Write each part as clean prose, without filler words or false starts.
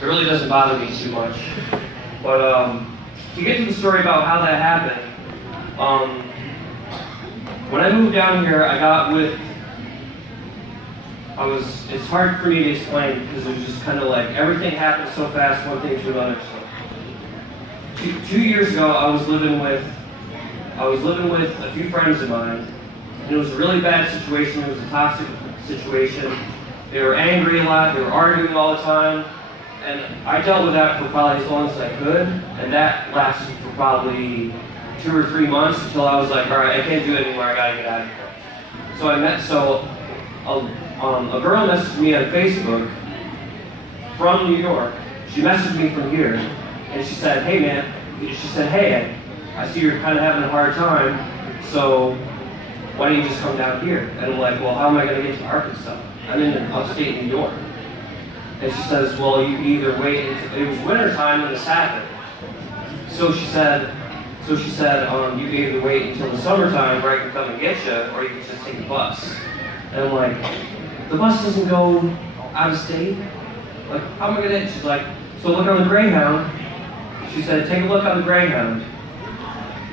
It really doesn't bother me too much. But to get to the story about how that happened, when I moved down here, it's hard for me to explain because it was just kind of like everything happened so fast, one thing to another. So, 2 years ago, I was living with a few friends of mine, and it was a really bad situation. It was a toxic situation. They were angry a lot. They were arguing all the time, and I dealt with that for probably as long as I could, and that lasted for probably 2 or 3 months until I was like, all right, I can't do it anymore. I gotta get out of here. So a girl messaged me on Facebook from New York. She messaged me from here, and she said, hey man, I see you're kind of having a hard time, so why don't you just come down here? And I'm like, well, how am I going to get to Arkansas? I'm in upstate New York. And she says, well, you can either wait until, it was winter time when this happened. So she said, you can either wait until the summertime where I can come and get you, or you can just take a bus. And I'm like, the bus doesn't go out of state? Like, how am I going to? She's like, so look on the Greyhound. She said, take a look on the Greyhound.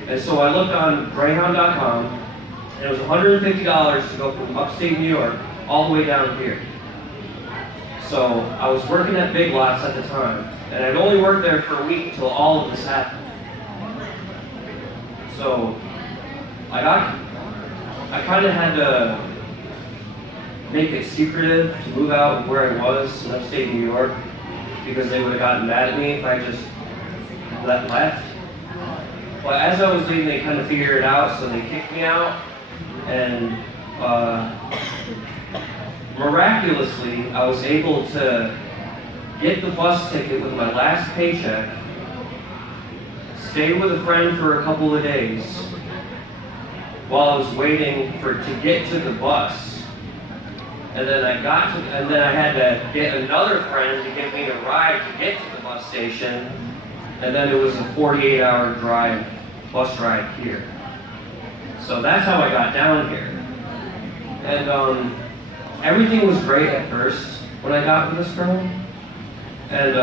And so I looked on Greyhound.com, and it was $150 to go from upstate New York all the way down here. So I was working at Big Lots at the time, and I'd only worked there for a week until all of this happened. So I kind of had to make it secretive to move out where I was in upstate New York, because they would have gotten mad at me if I just left. But as I was leaving, they kind of figured it out, so they kicked me out, and miraculously, I was able to get the bus ticket with my last paycheck, stay with a friend for a couple of days while I was waiting to get to the bus. And then I had to get another friend to give me a ride to get to the bus station. And then it was a 48-hour bus ride here. So that's how I got down here. And everything was great at first when I got with this girl. And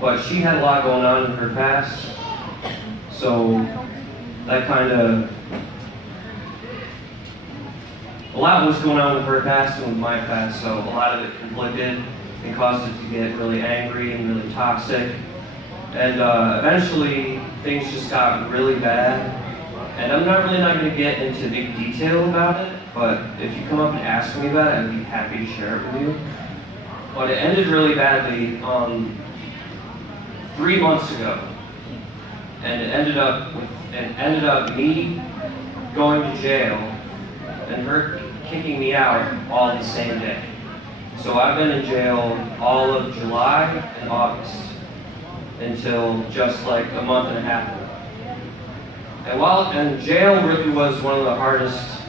but she had a lot going on in her past. So that a lot was going on with her past and with my past, so a lot of it conflicted and caused it to get really angry and really toxic. And eventually, things just got really bad. And I'm not going to get into big detail about it, but if you come up and ask me about it, I'd be happy to share it with you. But it ended really badly 3 months ago. And it ended up me going to jail and her kicking me out all the same day. So I've been in jail all of July and August until just like a month and a half ago. And jail really was one of the hardest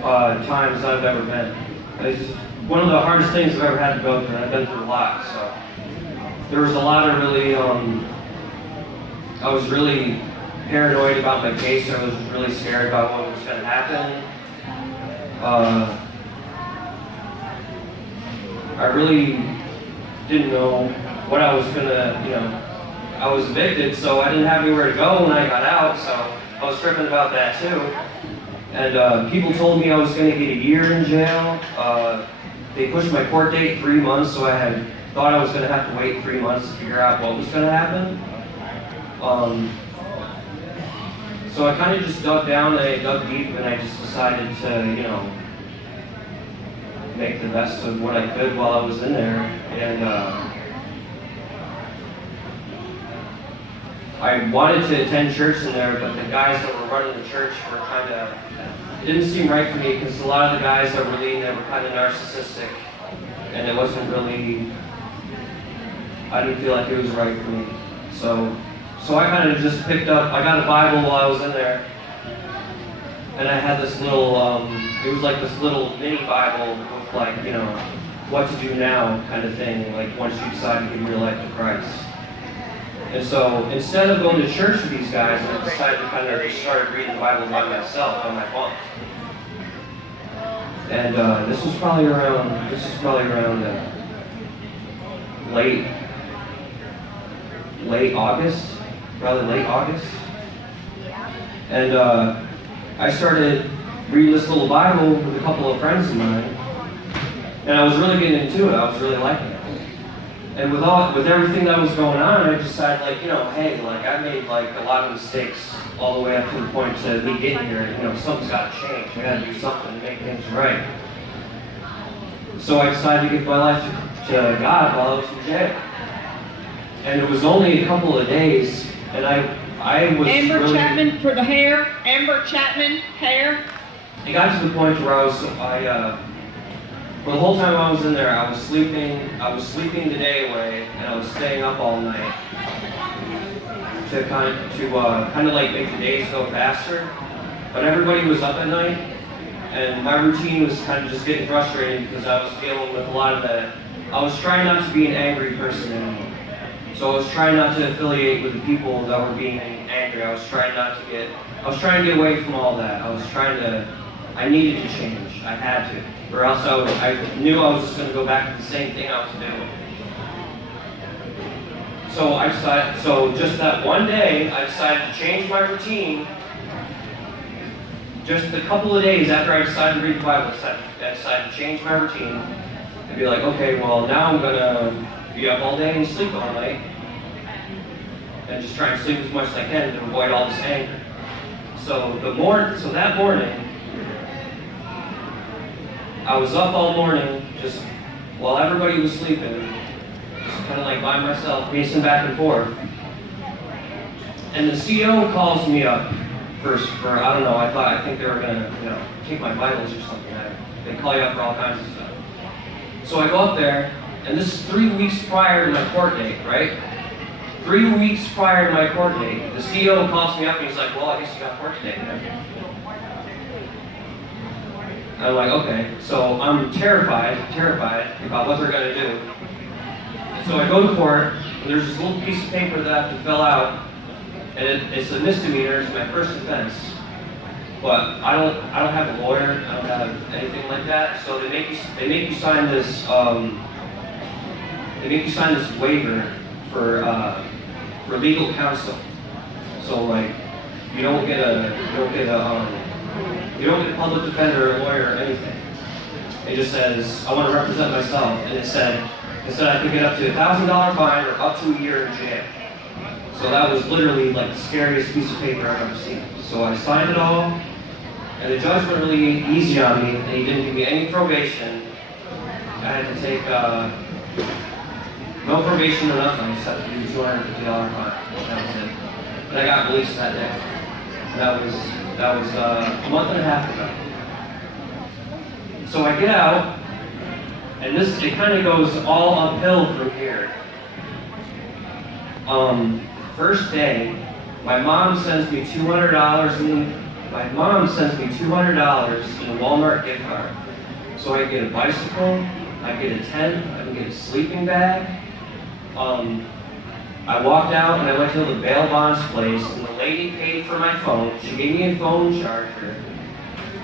times I've ever been. It's one of the hardest things I've ever had to go through, and I've been through a lot. So there was a lot of really, I was really paranoid about my case. I was really scared about what was going to happen. I really didn't know what I was gonna, I was evicted, so I didn't have anywhere to go when I got out, so I was tripping about that too. And people told me I was gonna get a year in jail. They pushed my court date 3 months, so I thought I was gonna have to wait 3 months to figure out what was gonna happen. So I kind of just dug down and I dug deep, and I just decided to, make the best of what I could while I was in there. And I wanted to attend church in there, but the guys that were running the church were it didn't seem right for me, because a lot of the guys that were leading it were kind of narcissistic, and it wasn't really, I didn't feel like it was right for me. So I kind of just I got a Bible while I was in there, and I had this little, it was like this little mini Bible with like, what to do now kind of thing, like once you decide to give your life to Christ. And so instead of going to church with these guys, I decided to kind of just start reading the Bible by myself on my phone. And this was probably around late August, probably late August. And I started reading this little Bible with a couple of friends of mine, and I was really getting into it. I was really liking it. And with everything that was going on, I decided, like, hey, like, I made like a lot of mistakes all the way up to the point to me getting here. Something's got to change. I got to do something to make things right. So I decided to give my life to God while I was in jail. And it was only a couple of days, and I was Amber really... Chapman for the hair. Amber Chapman hair. It got to the point where for the whole time I was in there, I was sleeping the day away, and I was staying up all night to kind of like make the days go faster. But everybody was up at night, and my routine was kind of just getting frustrated because I was dealing with a lot of that. I was trying not to be an angry person anymore. So I was trying not to affiliate with the people that were being angry. I was trying to get away from all that. I needed to change. I had to. Or else I knew I was just going to go back to the same thing I was doing. So just that one day, I decided to change my routine. Just a couple of days after I decided to read the Bible, I decided to change my routine and be like, okay, well, now I'm going to be up all day and sleep all night and just try and sleep as much as I can to avoid all this anger. So that morning, I was up all morning, just while everybody was sleeping, just kind of like by myself, pacing back and forth. And the CO calls me up first for, I don't know, I think they were gonna, take my vitals or something. They call you up for all kinds of stuff. So I go up there, and this is 3 weeks prior to my court date, right? 3 weeks prior to my court date, the CO calls me up and he's like, well, I guess you got court today, man. I'm like, okay. So I'm terrified about what they're going to do. So I go to court, and there's this little piece of paper that I have to fill out, and it's a misdemeanor, it's my first offense. But I don't have a lawyer, I don't have anything like that. So they make you sign this waiver for legal counsel. So like you don't get a public defender or a lawyer or anything. It just says, I want to represent myself. And it said I could get up to $1,000 fine or up to a year in jail. So that was literally like the scariest piece of paper I've ever seen. So I signed it all, and the judge went really easy on me, and he didn't give me any probation. I had to take no probation or nothing. I just had to do $250 fine. That was it. And I got released that day. That was a month and a half ago. So I get out, and it kind of goes all uphill from here. First day, my mom sends me $200 in a Walmart gift card. So I get a bicycle, I get a tent, I can get a sleeping bag. I walked out and I went to the bail bonds place, and the lady paid for my phone. She gave me a phone charger.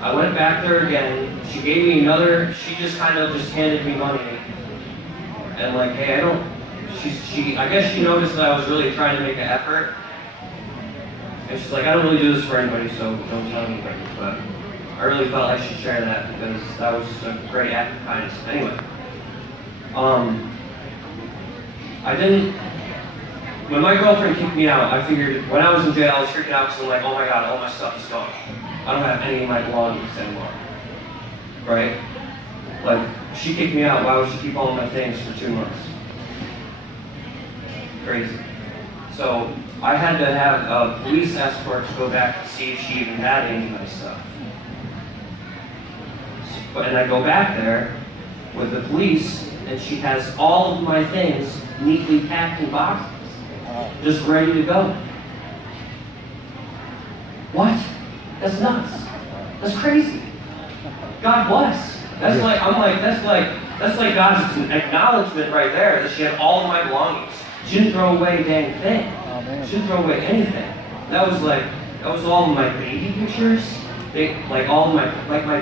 I went back there again. She gave me another. She just kind of just handed me money, and like, hey, I guess she noticed that I was really trying to make an effort, and she's like, I don't really do this for anybody, so don't tell anybody. But I really felt I should share that because that was just a great act of kindness. Anyway, when my girlfriend kicked me out, I figured, when I was in jail, I was freaking out because I'm like, oh my God, all my stuff is gone. I don't have any of my belongings anymore, right? Like, she kicked me out, why would she keep all my things for 2 months? Crazy. So, I had to have a police escort to go back to see if she even had any of my stuff. And I go back there with the police, and she has all of my things neatly packed in boxes, just ready to go. What? That's nuts. That's crazy. God bless. That's like God's acknowledgement right there that she had all of my belongings. She didn't throw away a dang thing. She didn't throw away anything. That was all of my baby pictures. My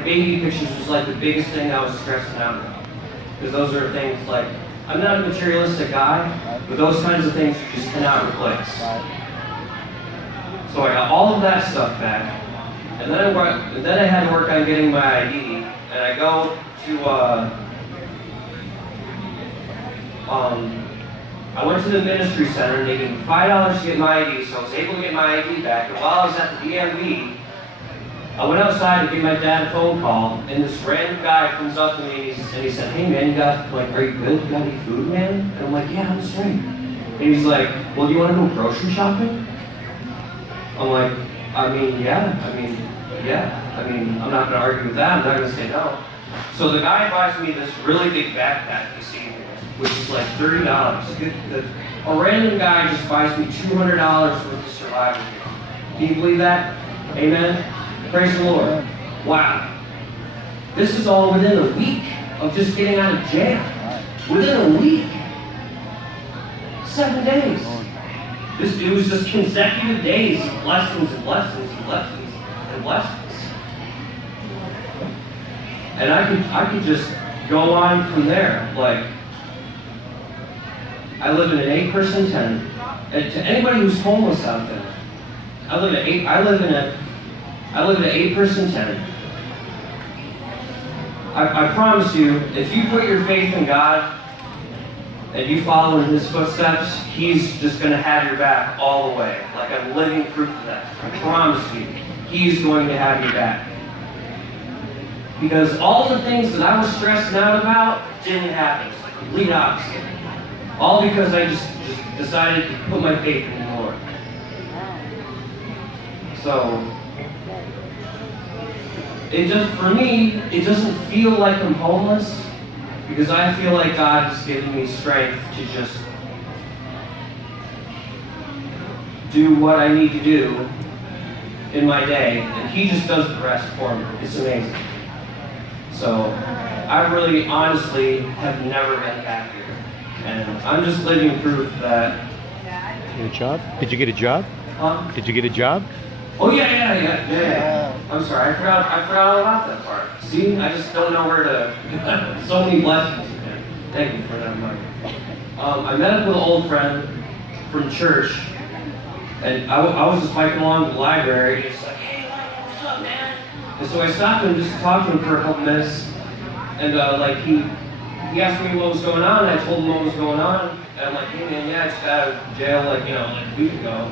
baby pictures was like the biggest thing I was stressing out about. Because those are things like I'm not a materialistic guy, but those kinds of things you just cannot replace. So I got all of that stuff back, and then I had to work on getting my ID, and I go to I went to the ministry center and they gave me $5 to get my ID, so I was able to get my ID back. And while I was at the DMV, I went outside to give my dad a phone call, and this random guy comes up to me and he said, "Hey man, are you good? You got any food, man?" And I'm like, "Yeah, I'm straight." And he's like, "Well, do you want to go grocery shopping?" I'm like, yeah. I'm not going to argue with that. I'm not going to say no. So the guy buys me this really big backpack you see here, which is like $30. A random guy just buys me $200 worth of survival gear. Can you believe that? Amen? Praise the Lord. Wow. This is all within a week of just getting out of jail. Within a week. 7 days. It was just consecutive days of blessings and blessings and blessings and blessings. And I could just go on from there. Like, I live in an 8-person tent. And to anybody who's homeless out there, I live in an 8-person tent. I promise you, if you put your faith in God and you follow in His footsteps, He's just going to have your back all the way. Like, I'm living proof of that. I promise you, He's going to have your back. Because all the things that I was stressing out about didn't happen. It's the complete opposite. All because I just decided to put my faith in the Lord. So, for me, it doesn't feel like I'm homeless, because I feel like God has given me strength to just do what I need to do in my day, and He just does the rest for me. It's amazing. So, I really, honestly, have never been happier. And I'm just living proof that... Get a job? Did you get a job? Huh? Did you get a job? Oh, yeah. I'm sorry, I forgot all about that part. See, I just don't know where to... So many blessings. Thank you for that, Mike. I met up with an old friend from church, and I was just biking along the library, and he's like, "Hey, Laine, what's up, man?" And so I stopped him just to talk to him for a couple minutes, and he asked me what was going on, and I told him what was going on, and I'm like, "Hey man, yeah, I just got out of jail like a week ago."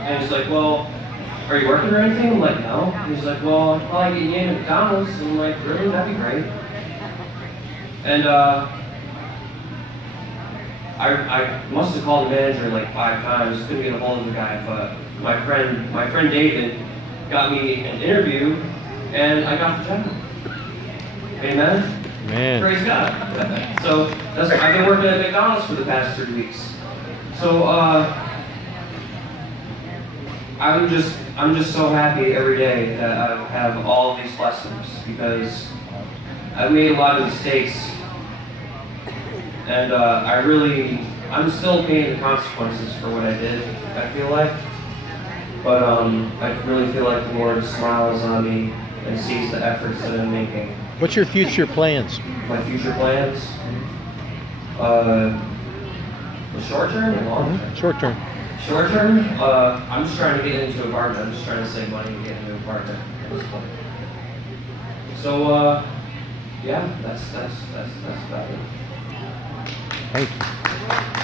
And he's like, "Well, are you working or anything?" I'm like, "No." And he's like, "Well, I'd probably get you in at McDonald's." And I'm like, "Really? That'd be great." And I must have called the manager like 5 times, couldn't get a hold of the guy, but my friend David got me an interview, and I got the job. Amen? Man. Praise God. So I've been working at McDonald's for the past 3 weeks. So I'm just so happy every day that I have all these blessings, because I've made a lot of mistakes, and I'm still paying the consequences for what I did, I feel like. But I really feel like the Lord smiles on me and sees the efforts that I'm making. What's your future plans? My future plans? The short term and long term? Short term. Short term? I'm just trying to get into an apartment. I'm just trying to save money to get into an apartment at this point. So, yeah, that's about it. Thank you.